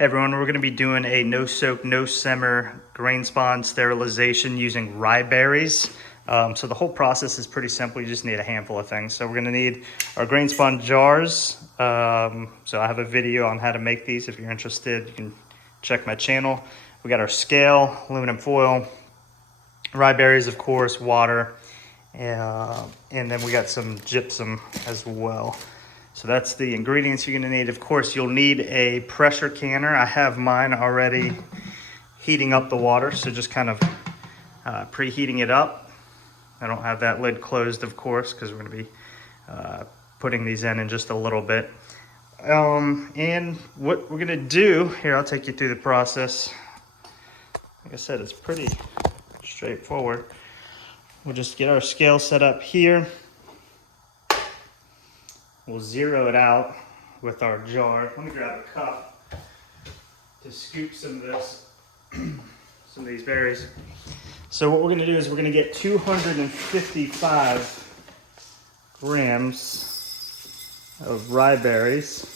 Hey everyone, we're going to be doing a no soak, no simmer grain spawn sterilization using rye berries. So the whole process is pretty simple. You just need a handful of things. So we're going to need our grain spawn jars. So I have a video on how to make these. If you're interested, you can check my channel. We got our scale, aluminum foil, rye berries, of course, water, and then we got some gypsum as well. So that's the ingredients you're gonna need. Of course, you'll need a pressure canner. I have mine already heating up the water, so just kind of preheating it up. I don't have that lid closed, of course, because we're gonna be putting these in just a little bit. And what we're gonna do, here, I'll take you through the process. Like I said, it's pretty straightforward. We'll just get our scale set up here. We'll zero it out with our jar. Let me grab a cup to scoop some of this, some of these berries. So what we're gonna do is we're gonna get 255 grams of rye berries.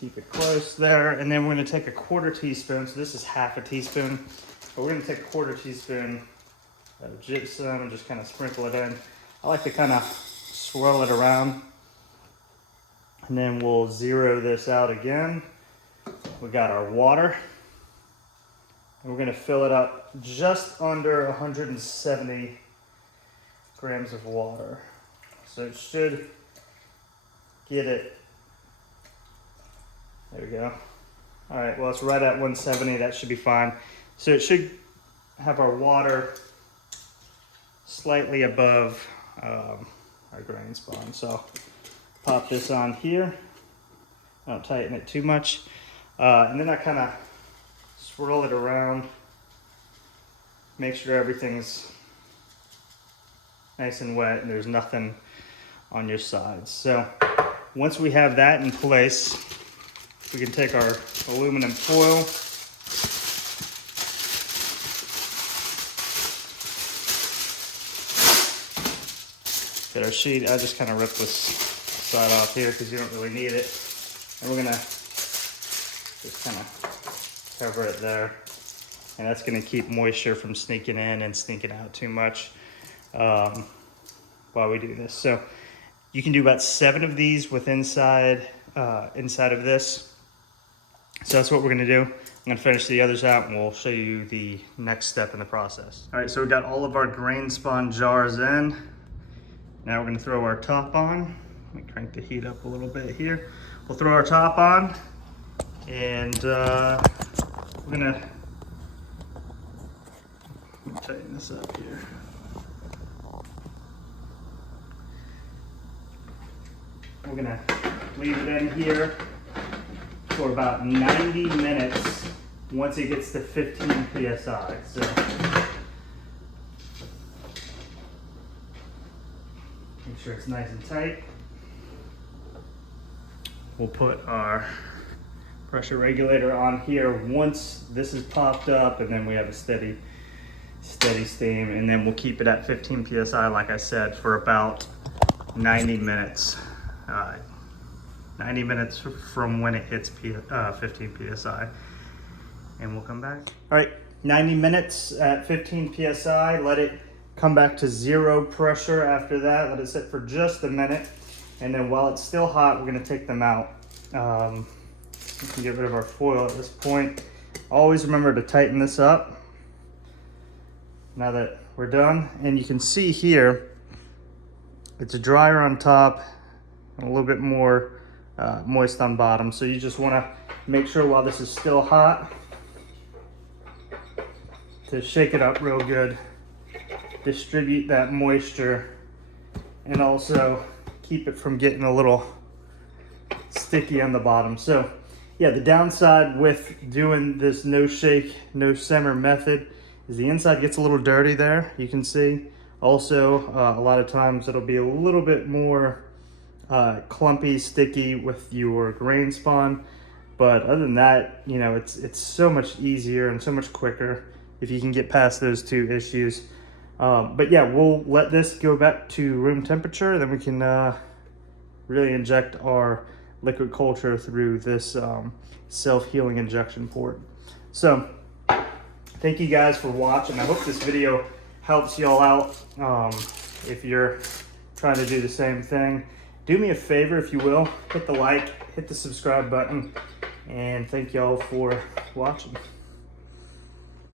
Keep it close there, and then we're gonna take a quarter teaspoon, so this is half a teaspoon, but we're gonna take a quarter teaspoon of gypsum and just kind of sprinkle it in. I like to kind of swirl it around, and then we'll zero this out again. We got our water, and we're gonna fill it up just under 170 grams of water. So it should get it. There we go. All right, well, it's right at 170. That should be fine. So it should have our water slightly above our grain spawn. So pop this on here. I don't tighten it too much. And then I kind of swirl it around. Make sure everything's nice and wet and there's nothing on your sides. So once we have that in place, we can take our aluminum foil, get our sheet. I just kind of rip this side off here because you don't really need it. And we're gonna just kind of cover it there. And that's gonna keep moisture from sneaking in and sneaking out too much while we do this. So you can do about 7 of these with inside of this. So that's what we're gonna do. I'm gonna finish the others out and we'll show you the next step in the process. All right, so we got all of our grain spawn jars in. Now we're gonna throw our top on. Let me crank the heat up a little bit here. We'll throw our top on and we're gonna tighten this up here. We're gonna leave it in here for about 90 minutes once it gets to 15 psi. So make sure it's nice and tight. We'll put our pressure regulator on here once this is popped up, and then we have a steady steam, and then we'll keep it at 15 psi, like I said, for about 90 minutes. 90 minutes from when it hits 15 psi, and we'll come back. All right, 90 minutes at 15 psi. Let it come back to 0 pressure after that. Let it sit for just a minute, and then while it's still hot, we're gonna take them out. We can get rid of our foil at this point. Always remember to tighten this up now that we're done. And you can see here, it's drier on top and a little bit more moist on bottom. So you just wanna make sure while this is still hot to shake it up real good, distribute that moisture, and also keep it from getting a little sticky on the bottom. So yeah, the downside with doing this no shake, no simmer method is the inside gets a little dirty there, you can see. Also, a lot of times it'll be a little bit more clumpy, sticky with your grain spawn. But other than that, you know, it's so much easier and so much quicker if you can get past those 2 issues. But yeah, we'll let this go back to room temperature, then we can really inject our liquid culture through this self-healing injection port. So thank you guys for watching. I hope this video helps y'all out. If you're trying to do the same thing, do me a favor, if you will, hit the like, hit the subscribe button, and thank y'all for watching.